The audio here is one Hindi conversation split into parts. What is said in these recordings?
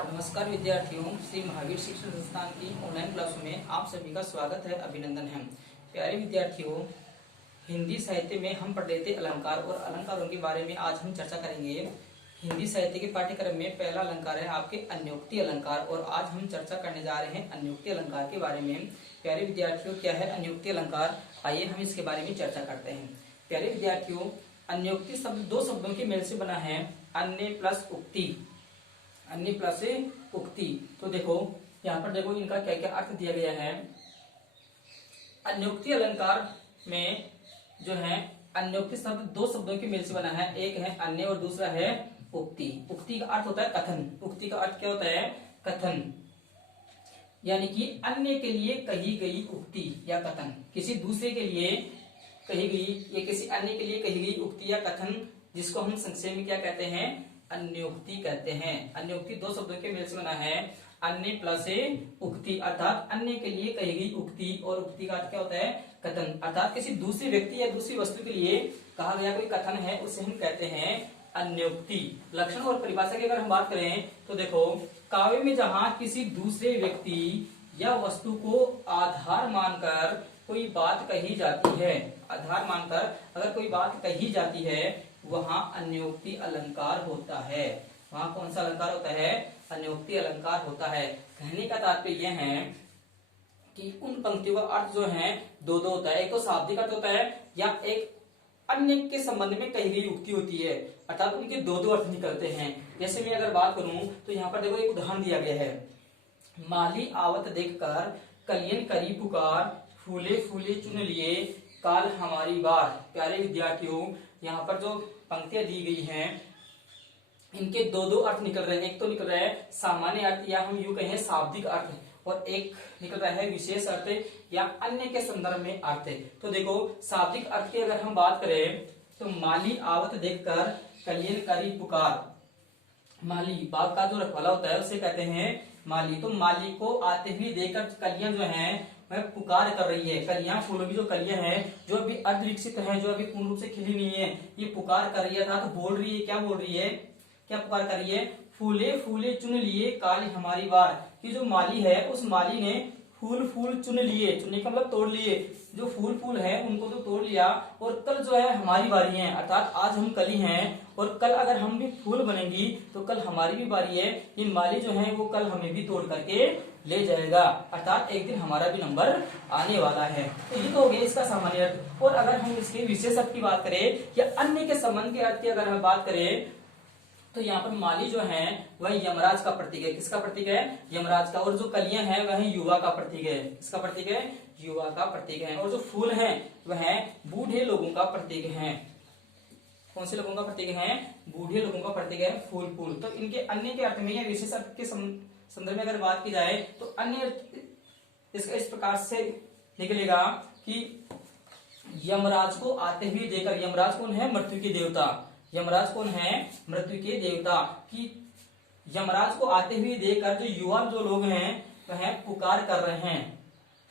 नमस्कार विद्यार्थियों, श्री महावीर शिक्षण संस्थान की ऑनलाइन क्लासों में आप सभी का स्वागत है, अभिनंदन है। प्यारे विद्यार्थियों, हिंदी साहित्य में हम पढ़ रहे थे अलंकार और अलंकारों के बारे में आज हम चर्चा करेंगे। हिंदी साहित्य के पाठ्यक्रम में पहला अलंकार है आपके अन्योक्ति अलंकार और आज हम चर्चा करने जा रहे हैं अन्योक्ति अलंकार के बारे में। प्यारे विद्यार्थियों, क्या है अन्योक्ति अलंकार? आइए हम इसके बारे में चर्चा करते हैं। प्यारे विद्यार्थियों, अन्योक्ति शब्द दो शब्दों के मेल से बना है, अन्य प्लस उक्ति। अन्य प्लस उक्ति। तो देखो यहाँ पर देखो इनका क्या क्या अर्थ दिया गया है। अन्योक्ति अलंकार में जो है अन्योक्ति शब्द दो शब्दों के मेल से बना है, एक है अन्य और दूसरा है उक्ति। उक्ति का अर्थ होता है कथन। उक्ति का अर्थ क्या होता है? कथन, यानी कि अन्य के लिए कही गई उक्ति या कथन, किसी दूसरे के लिए कही गई या किसी अन्य के लिए कही गई उक्ति या कथन, जिसको हम संक्षेप में क्या कहते हैं? अन्योक्ति कहते हैं। अन्योक्ति दो शब्दों के मेल से बना है, अन्य प्लस उक्ति, अर्थात अन्य के लिए कही गई उक्ति, और उक्ति का अर्थ क्या होता है? कथन, अर्थात किसी दूसरी व्यक्ति या दूसरी वस्तु के लिए कहा गया कोई कथन है, उसे हम कहते हैं अन्योक्ति। लक्षण और परिभाषा की अगर हम बात करें तो देखो, काव्य में जहां किसी दूसरे व्यक्ति या वस्तु को आधार मानकर कोई बात कही जाती है, आधार मानकर अगर कोई बात कही जाती है, वहां अन्योक्ति अलंकार होता है। वहां कौन सा अलंकार होता है? अन्योक्ति अलंकार होता है। कहने का तात्पर्य यह है कि उन पंक्तियों का अर्थ जो है दो दो होता है, एक तो शाब्दिक अर्थ होता है या एक अन्य के संबंध में कही गई उक्ति होती है, अर्थात उनके दो दो अर्थ निकलते हैं। जैसे मैं अगर बात करूं तो यहाँ पर देखो एक उदाहरण दिया गया है, माली आवत देखकर कलियन करी पुकार, फूले फूले चुन लिए काल हमारी बार। प्यारे विद्यार्थियों, यहाँ पर जो पंक्तियां दी गई हैं इनके दो दो अर्थ निकल रहे हैं। एक तो निकल रहा है सामान्य अर्थ या हम यूं कहें शाब्दिक अर्थ, और एक निकल रहा है विशेष अर्थ या अन्य के संदर्भ में अर्थ। तो देखो शाब्दिक अर्थ की अगर हम बात करें तो माली आवत देखकर कलियन करी पुकार, माली बाग का जो रखवाला होता है उसे कहते हैं माली। तो माली को आते हुए देखकर कलियां जो हैं वह पुकार कर रही है। कलियां, फूलों की जो कलियां हैं जो अभी अर्ध विकसित हैं, जो अभी पूर्ण रूप से खिली नहीं है, ये पुकार कर रही है, था तो बोल रही है। क्या बोल रही है? क्या पुकार कर रही है? फूले फूले चुन लिए काल हमारी बार। ये जो माली है उस माली ने फूल फूल चुन लिए, चुनने का मतलब तोड़ लिए, जो फूल फूल है उनको तो तोड़ लिया, और कल जो है हमारी बारी है, अर्थात आज हम कली हैं और कल अगर हम भी फूल बनेंगी तो कल हमारी भी बारी है। ये माली जो है वो कल हमें भी तोड़ करके ले जाएगा, अर्थात एक दिन हमारा भी नंबर आने वाला है। तो ये तो हो गया इसका सामान्य अर्थ। और अगर हम इसके विशेष अर्थ की बात करें या अन्य के संबंध के अर्थ की अगर हम बात करें तो यहाँ पर माली जो है वह यमराज का प्रतीक है। किसका प्रतीक है? यमराज का। और जो कलियां हैं वह युवा का प्रतीक है। किसका प्रतीक है? युवा का प्रतीक है। और जो फूल हैं वह बूढ़े लोगों का प्रतीक है। कौन से लोगों का प्रतीक है? बूढ़े लोगों का प्रतीक है फूल फूल। तो इनके अन्य के अर्थ में या विशेष अर्थ के संदर्भ में अगर बात की जाए तो अन्य इसका इस प्रकार से निकलेगा कि यमराज को आते हुए देखकर, यमराज कौन है? मृत्यु के देवता। यमराज कौन है? मृत्यु के देवता। कि यमराज को आते हुए देखकर जो युवा जो लोग हैं वह पुकार कर रहे हैं।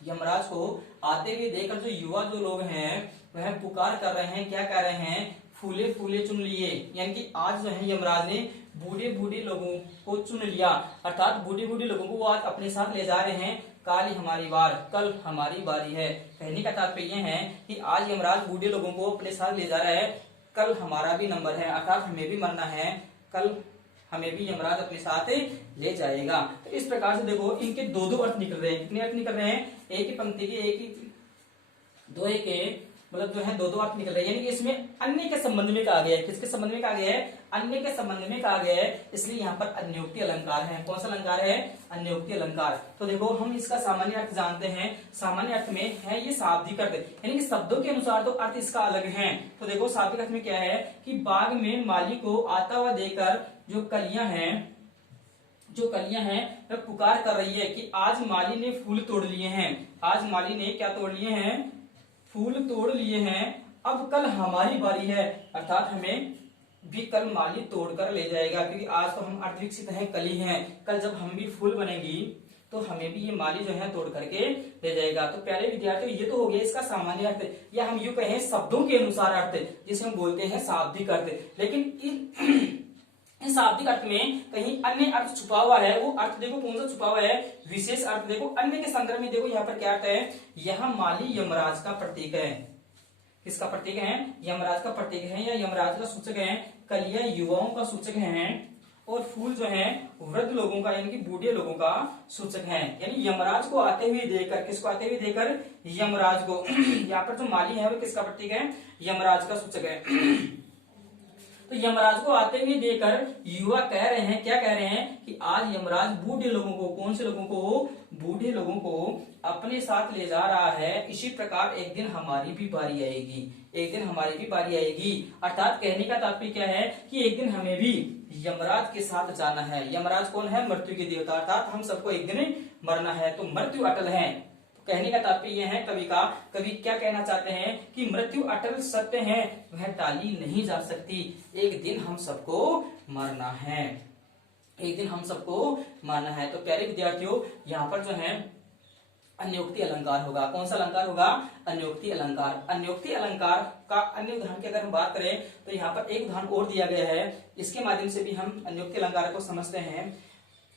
यमराज को आते हुए देखकर जो युवा जो लोग हैं वह पुकार कर रहे हैं। क्या कह रहे हैं? फूले फूले चुन लिए, यानी कि आज जो है यमराज ने बूढ़े बूढ़े लोगों को चुन लिया, अर्थात बूढ़े बूढ़े लोगों को वो आज अपने साथ ले जा रहे हैं। काल हमारी बार, कल हमारी बारी है। कहने का तात्पर्य है कि आज यमराज बूढ़े लोगों को अपने साथ ले जा रहा है, कल हमारा भी नंबर है, अर्थात हमें भी मरना है, कल हमें भी यमराज अपने साथ ले जाएगा। तो इस प्रकार से देखो इनके दो दो अर्थ निकल रहे हैं। कितने अर्थ निकल रहे हैं? एक ही पंक्ति के एक ही दो एक मतलब जो है दो दो अर्थ निकल रहे हैं, यानी कि इसमें अन्य के संबंध में कहा गया है। किसके संबंध में कहा गया है? अन्य के संबंध में कहा गया है, इसलिए यहाँ पर अन्योक्ति अलंकार है। कौन सा अलंकार है? अन्योक्ति अलंकार। तो देखो हम इसका सामान्य अर्थ जानते हैं। सामान्य अर्थ में है ये शाब्दिक अर्थ, यानी कि शब्दों के अनुसार तो अर्थ इसका अलग है। तो देखो शाब्दिक अर्थ में क्या है कि बाग में माली को आता हुआ देकर जो कलियां हैं वह पुकार कर रही है कि आज माली ने फूल तोड़ लिए हैं। आज माली ने क्या तोड़ लिए हैं? फूल तोड़ लिए हैं। अब कल हमारी बारी है, अर्थात हमें भी कल माली तोड़कर ले जाएगा, क्योंकि आज तो हम अर्धविकसित हैं, कली हैं, कल जब हम भी फूल बनेंगी तो हमें भी ये माली जो है तोड़ करके ले जाएगा। तो प्यारे विद्यार्थियों, ये तो हो गया इसका सामान्य अर्थ, या हम यूं कहें शब्दों के अनुसार अर्थ, जिसे हम बोलते हैं शाब्दिक अर्थ। लेकिन इस शाब्दिक अर्थ में कहीं अन्य अर्थ छुपा हुआ है, वो अर्थ देखो कौन सा छुपा हुआ है, विशेष अर्थ देखो अन्य के संदर्भ में। देखो यहाँ पर क्या अर्थ है, यहाँ माली यमराज का प्रतीक है। किसका प्रतीक है, यमराज का प्रतीक है या यमराज का सूचक है। कलियां युवाओं का सूचक है और फूल जो है वृद्ध लोगों का यानी कि बूढ़े लोगों का सूचक है। यानी यमराज को आते हुए देखकर, किसको आते हुए देखकर, यमराज को। यहाँ पर जो माली है वो किसका प्रतीक है, यमराज का सूचक है। तो यमराज को आते हुए देखकर युवा कह रहे हैं, क्या कह रहे हैं कि आज यमराज बूढ़े लोगों को, कौन से लोगों को, बूढ़े लोगों को अपने साथ ले जा रहा है। इसी प्रकार एक दिन हमारी भी बारी आएगी, एक दिन हमारी भी बारी आएगी। अर्थात कहने का तात्पर्य क्या है कि एक दिन हमें भी यमराज के साथ जाना है। यमराज कौन है, मृत्यु के देवता, अर्थात हम सबको एक दिन मरना है, तो मृत्यु अटल है। कहने का तात्पर्य यह है कवि का, कवि क्या कहना चाहते हैं कि मृत्यु अटल सत्य है, वह टाली नहीं जा सकती। एक दिन हम सबको मरना है, एक दिन हम सबको मरना है। तो प्यारे विद्यार्थियों, यहाँ पर जो है अन्योक्ति अलंकार होगा। कौन सा अलंकार होगा, अन्योक्ति अलंकार। अन्योक्ति अलंकार का अन्य उदाहरण की अगर हम बात करें तो यहाँ पर एक उदाहरण और दिया गया है, इसके माध्यम से भी हम अन्योक्ति अलंकार को समझते हैं।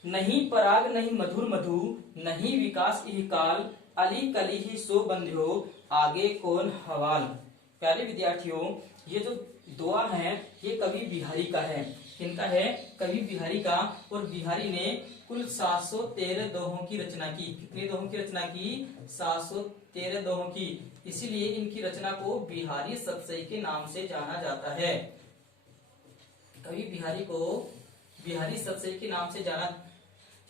नहीं पराग नहीं मधुर मधु, नहीं विकास इह काल, अली कली ही सो बंध्यो, आगे कौन हवाल। प्यारे विद्यार्थियों, ये जो दुआ है ये कवि बिहारी का है। किनका है, कवि बिहारी का। और बिहारी ने कुल 713 दोहों की रचना की। कितने दोहों की रचना की, 713 दोहों की। इसीलिए इनकी रचना को बिहारी सतसई के नाम से जाना जाता है। कवि बिहारी को बिहारी सतसई के नाम से जाना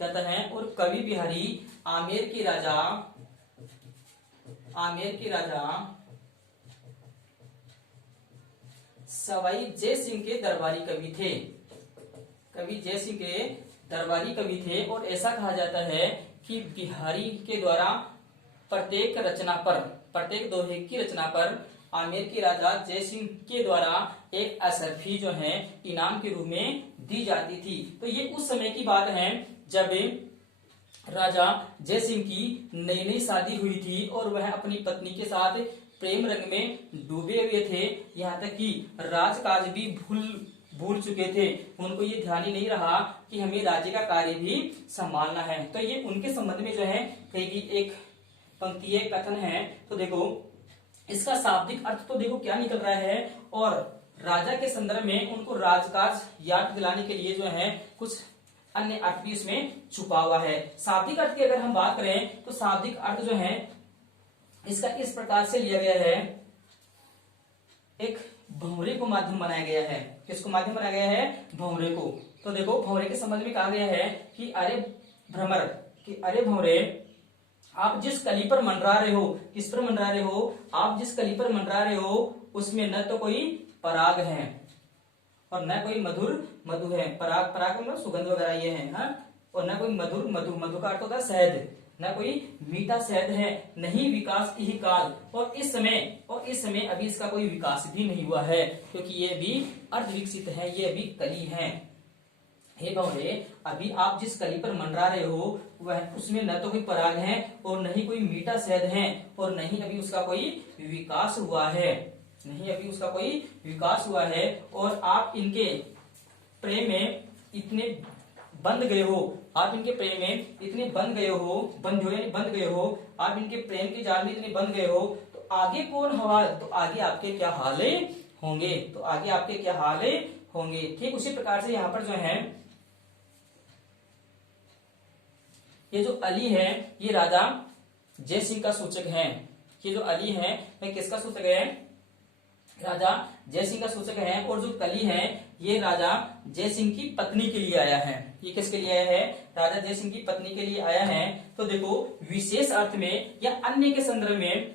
जाता है। और कवि बिहारी आमेर के राजा सवाई जय सिंह के दरबारी कवि थे। कवि जय सिंह के दरबारी कवि थे। और ऐसा कहा जाता है कि बिहारी के द्वारा प्रत्येक दोहे की रचना पर आमेर के राजा जय सिंह के द्वारा एक असरफी जो है इनाम के रूप में दी जाती थी। तो ये उस समय की बात है जब राजा जय सिंह की नई नई शादी हुई थी और वह अपनी पत्नी के साथ प्रेम रंग में डूबे हुए थे। यहाँ तक कि राजकाज भी भूल चुके थे। उनको ये ध्यान ही नहीं रहा कि हमें राज्य का कार्य भी संभालना है। तो ये उनके संबंध में जो है कहीं एक पंक्ति कथन है। तो देखो इसका शाब्दिक अर्थ तो देखो क्या निकल रहा है। और राजा के संदर्भ में उनको राजकाज याद दिलाने के लिए जो है कुछ अन्य अर्थ भी इसमें छुपा हुआ है। शाब्दिक अर्थ की अगर हम बात करें तो शाब्दिक अर्थ जो है इसका इस प्रकार से लिया गया है, एक भंवरे को माध्यम बनाया गया है। किसको माध्यम बनाया गया है, भंवरे को। तो देखो भंवरे के संबंध में कहा गया है कि अरे भ्रमर, कि अरे भंवरे, आप जिस कली पर मंडरा रहे हो, किस पर मंडरा रहे हो, आप जिस कली पर मंडरा रहे हो उसमें न तो कोई पराग है और न कोई मधुर मधु है। पराग मतलब सुगंध वगैरह ये है, हाँ? और न कोई मधुर मधु, मधु का अर्थ होता है शहद, न कोई मीठा शहद है, नहीं विकास इह काल। और इस समय अभी इसका कोई विकास भी नहीं हुआ है, क्योंकि ये भी अर्ध विकसित है, ये अभी कली है। हे भंवरे, अभी आप जिस कली पर मंडरा रहे हो वह उसमें न तो कोई पराग है और न ही कोई मीठा शहद है और न ही अभी उसका कोई विकास हुआ है, नहीं अभी उसका कोई विकास हुआ है। और आप इनके प्रेम में इतने बंध गए हो, आप इनके प्रेम में इतने बंध गए हो, आप इनके प्रेम के जाल में इतने बंध गए हो, तो आगे कौन हवाल, तो आगे आपके क्या हाल होंगे, तो आगे आपके क्या हाल होंगे। ठीक उसी प्रकार से यहाँ पर जो है ये जो अली है ये राजा जय सिंह का सूचक है। ये जो अली है वह किसका सूचक है, राजा जय सिंह का सूचक है। और जो कली है ये राजा जय सिंह की पत्नी के लिए आया है। ये किसके लिए आया है, राजा जय सिंह की पत्नी के लिए आया है। तो देखो विशेष अर्थ में या अन्य के संदर्भ में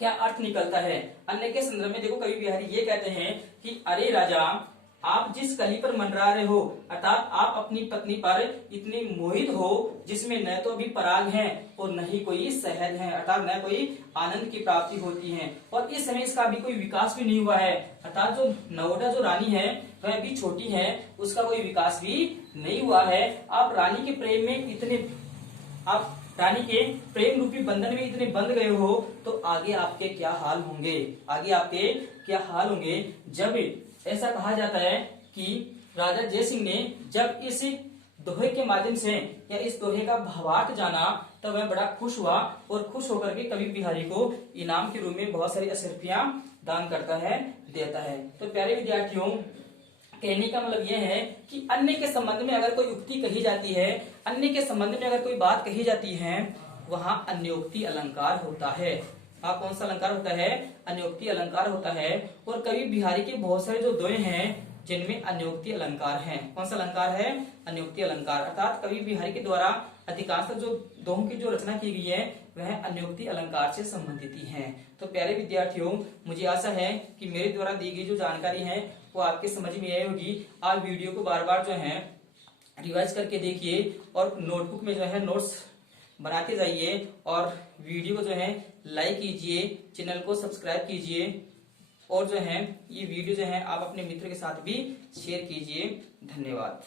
क्या अर्थ निकलता है। अन्य के संदर्भ में देखो कवि बिहारी ये कहते हैं कि अरे राजा, आप जिस कली पर मंडरा रहे हो, अर्थात आप अपनी पत्नी पर इतने मोहित हो जिसमें न तो अभी पराग है और न ही कोई शहद है, अर्थात न कोई आनंद की प्राप्ति होती है। और इस समय इसका अभी कोई विकास भी नहीं हुआ है, अर्थात जो नवोटा जो रानी है वह भी छोटी है, उसका कोई विकास भी नहीं हुआ है। आप रानी के प्रेम में इतने, आप रानी के प्रेम रूपी बंधन में इतने बंध गए हो, तो आगे आपके क्या हाल होंगे, आगे आपके क्या हाल होंगे। जब ऐसा कहा जाता है कि राजा जय सिंह ने जब इस दोहे के माध्यम से या इस दोहे का भावार्थ जाना तब वह बड़ा खुश हुआ और खुश होकर के कवि बिहारी को इनाम के रूप में बहुत सारी अशर्फियां दान करता है, देता है। तो प्यारे विद्यार्थियों, कहने का मतलब यह है कि अन्य के संबंध में अगर कोई उक्ति कही जाती है, अन्य के संबंध में अगर कोई बात कही जाती है, वहां अन्योक्ति अलंकार होता है। वहां कौन सा अलंकार होता है? अन्योक्ति अलंकार होता है। और कवि बिहारी के बहुत सारे जो दोहे हैं जिनमें अन्योक्ति अलंकार हैं। कौन सा अलंकार है? अन्योक्ति अलंकार। अर्थात कवि बिहारी के द्वारा अधिकांश जो दोहों की जो रचना की गई है वह अन्योक्ति अलंकार से संबंधित ही है। तो प्यारे विद्यार्थियों, मुझे आशा है कि मेरे द्वारा दी गई जो जानकारी है वो आपके समझ में आई होगी। आप वीडियो को बार बार जो है रिवाइज करके देखिए और नोटबुक में जो है नोट्स बनाते जाइए और वीडियो को जो है लाइक कीजिए, चैनल को सब्सक्राइब कीजिए और जो है ये वीडियो जो है आप अपने मित्र के साथ भी शेयर कीजिए। धन्यवाद।